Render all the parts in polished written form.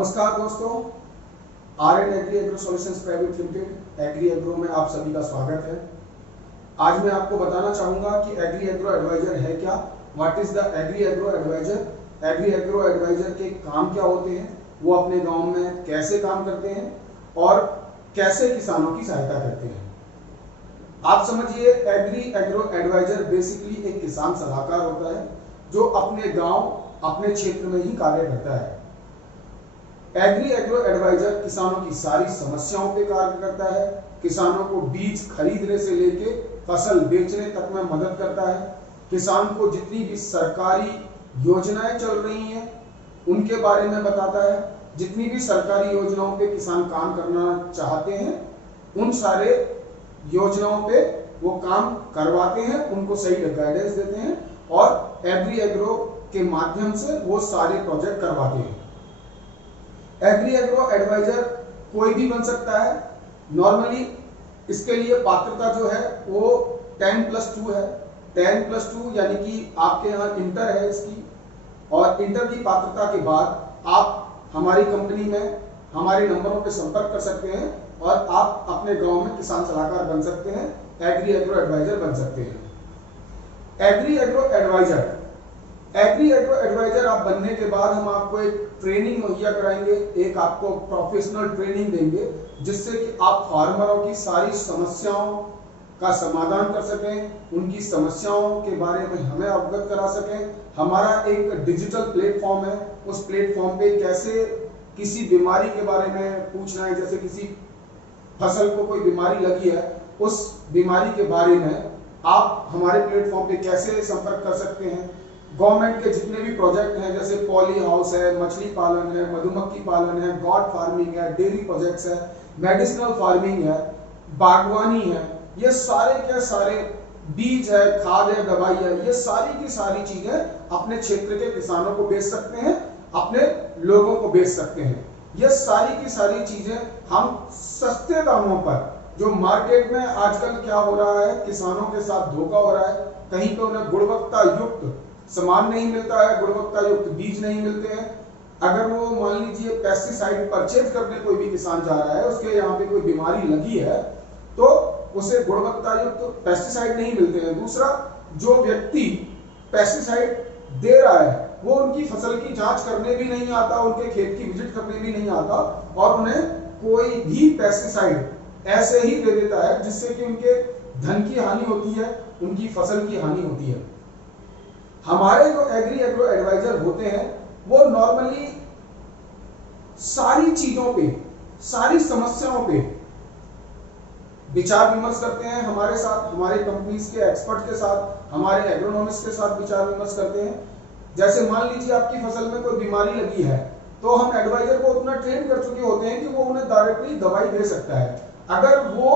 नमस्कार दोस्तों, R and Agri Agro Solutions Private Limited Agri Agro में आप सभी का स्वागत है। आज मैं आपको बताना चाहूंगा कि एग्री एग्रो एडवाइजर है क्या, what is the agri agro advisor. Agri agro advisor के काम क्या होते हैं, वो अपने गांव में कैसे काम करते हैं और कैसे किसानों की सहायता करते हैं। आप समझिए, एग्री एग्रो एडवाइजर बेसिकली एक किसान सलाहकार होता है जो अपने गांव अपने क्षेत्र में ही कार्य करता है। एग्री एग्रो एडवाइजर किसानों की सारी समस्याओं पे कार्य करता है, किसानों को बीज खरीदने से लेके फसल बेचने तक में मदद करता है, किसान को जितनी भी सरकारी योजनाएं चल रही हैं उनके बारे में बताता है, जितनी भी सरकारी योजनाओं पे किसान काम करना चाहते हैं उन सारे योजनाओं पे वो काम करवाते हैं, उनको सही गाइडेंस देते हैं और एग्री एग्रो के माध्यम से वो सारे प्रोजेक्ट करवाते हैं। एग्री एग्रो एडवाइजर कोई भी बन सकता है। नॉर्मली इसके लिए पात्रता जो है वो 10+2 है। 10+2 यानी कि आपके यहाँ इंटर है इसकी, और इंटर की पात्रता के बाद आप हमारी कंपनी में हमारे नंबरों पे संपर्क कर सकते हैं और आप अपने गांव में किसान सलाहकार बन सकते हैं, एग्री एग्रो एडवाइजर बन सकते हैं। एग्री एग्रो एडवाइजर आप बनने के बाद हम आपको एक ट्रेनिंग मुहैया कराएंगे, एक आपको प्रोफेशनल ट्रेनिंग देंगे जिससे कि आप फार्मरों की सारी समस्याओं का समाधान कर सकें, उनकी समस्याओं के बारे में हमें अवगत करा सकें। हमारा एक डिजिटल प्लेटफॉर्म है, उस प्लेटफॉर्म पे कैसे किसी बीमारी के बारे में पूछना है, जैसे किसी फसल को कोई बीमारी लगी है, उस बीमारी के बारे में आप हमारे प्लेटफॉर्म पे कैसे संपर्क कर सकते हैं। गवर्नमेंट के जितने भी प्रोजेक्ट हैं, जैसे पॉली हाउस है, मछली पालन है, मधुमक्खी पालन है, गॉड फार्मिंग है, डेयरी प्रोजेक्ट्स है, मेडिसिनल फार्मिंग है, बागवानी है, ये सारे के सारे बीज है, खाद है, दवाई है, ये सारी की सारी चीजें अपने क्षेत्र के किसानों को बेच सकते हैं, अपने लोगों को बेच सकते हैं। ये सारी की सारी चीजें हम सस्ते दामों पर, जो मार्केट में आजकल क्या हो रहा है, किसानों के साथ धोखा हो रहा है, कहीं पे उन्हें गुणवत्ता युक्त सामान नहीं मिलता है, गुणवत्ता युक्त बीज नहीं मिलते हैं। अगर वो मान लीजिए पेस्टिसाइड परचेज करने कोई भी किसान जा रहा है, उसके यहाँ पे कोई बीमारी लगी है तो उसे गुणवत्ता युक्त पेस्टिसाइड नहीं मिलते हैं। दूसरा, जो व्यक्ति पेस्टिसाइड दे रहा है वो उनकी फसल की जांच करने भी नहीं आता, उनके खेत की विजिट करने भी नहीं आता और उन्हें कोई भी पेस्टिसाइड ऐसे ही दे देता है जिससे कि उनके धन की हानि होती है, उनकी फसल की हानि होती है। हमारे जो एग्री एग्रो एडवाइजर होते हैं वो नॉर्मली सारी चीजों पे, सारी समस्याओं पे विचार विमर्श करते हैं हमारे साथ, हमारे कंपनीज के एक्सपर्ट के साथ, हमारे एग्रोनॉमिस्ट के साथ विचार विमर्श करते हैं। जैसे मान लीजिए आपकी फसल में कोई बीमारी लगी है तो हम एडवाइजर को उतना ट्रेन कर चुके होते हैं कि वो उन्हें डायरेक्टली दवाई दे सकता है। अगर वो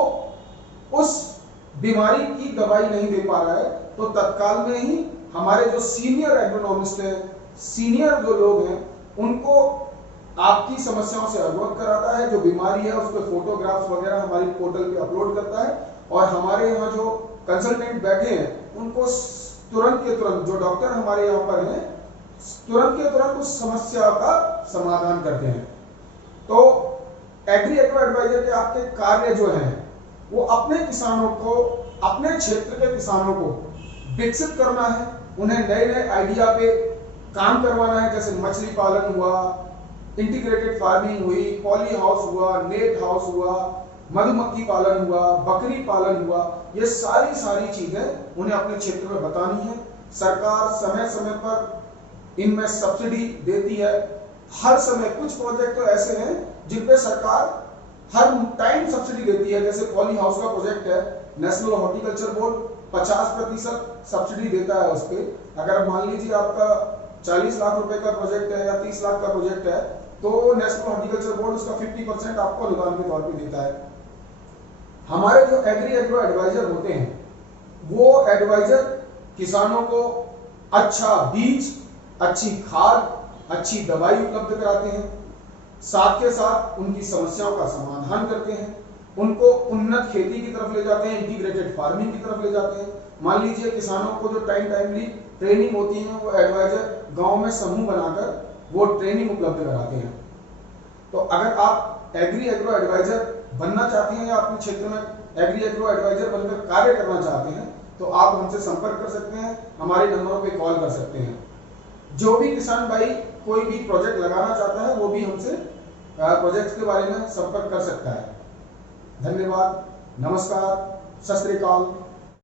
उस बीमारी की दवाई नहीं दे पा रहा है तो तत्काल में ही हमारे जो सीनियर एग्रोनॉमिस्ट हैं, सीनियर जो लोग हैं, उनको आपकी समस्याओं से अवगत कराता है, जो बीमारी है उसके फोटोग्राफ्स वगैरह हमारी पोर्टल पे अपलोड करता है और हमारे यहाँ जो कंसल्टेंट बैठे हैं उनको तुरंत के तुरंत, जो डॉक्टर हमारे यहाँ पर हैं, तुरंत के तुरंत उस समस्या का समाधान करते हैं। तो एग्री एग्रो एडवाइजर के आपके कार्य जो हैं वो अपने किसानों को, अपने क्षेत्र के किसानों को विकसित करना है, उन्हें नए नए आइडिया पे काम करवाना है। जैसे मछली पालन हुआ, इंटीग्रेटेड फार्मिंग हुई, पॉली हाउस हुआ, नेट हाउस हुआ, मधुमक्खी पालन हुआ, बकरी पालन हुआ, ये सारी चीजें उन्हें अपने क्षेत्र में बतानी है। सरकार समय समय पर इनमें सब्सिडी देती है, हर समय। कुछ प्रोजेक्ट तो ऐसे हैं जिन पे सरकार हर टाइम सब्सिडी देती है। जैसे पॉली हाउस का प्रोजेक्ट है, नेशनल हॉर्टिकल्चर बोर्ड 50% सब्सिडी देता है उस पर। अगर मान लीजिए आपका 40 लाख रुपए का प्रोजेक्ट है या 30 लाख का प्रोजेक्ट है तो नेशनल हॉर्टिकल्चर बोर्ड उसका 50% आपको अनुदान के तौर पे देता है। हमारे जो एग्री एग्रो एडवाइजर होते हैं वो एडवाइजर किसानों को अच्छा बीज, अच्छी खाद, अच्छी दवाई उपलब्ध कराते हैं, साथ के साथ उनकी समस्याओं का समाधान करते हैं, उनको उन्नत खेती की तरफ ले जाते हैं, इंटीग्रेटेड फार्मिंग की तरफ ले जाते हैं। मान लीजिए किसानों को जो टाइमली ट्रेनिंग होती है वो एडवाइजर गांव में समूह बनाकर वो ट्रेनिंग उपलब्ध कराते हैं। तो अगर आप एग्री एग्रो एडवाइजर बनना चाहते हैं या अपने क्षेत्र में एग्री एग्रो एडवाइजर बनकर कार्य करना चाहते हैं तो आप हमसे संपर्क कर सकते हैं, हमारे नंबरों पे कॉल कर सकते हैं। जो भी किसान भाई कोई भी प्रोजेक्ट लगाना चाहता है वो भी हमसे प्रोजेक्ट के बारे में संपर्क कर सकता है। धन्यवाद, नमस्कार, सत श्री अकाल।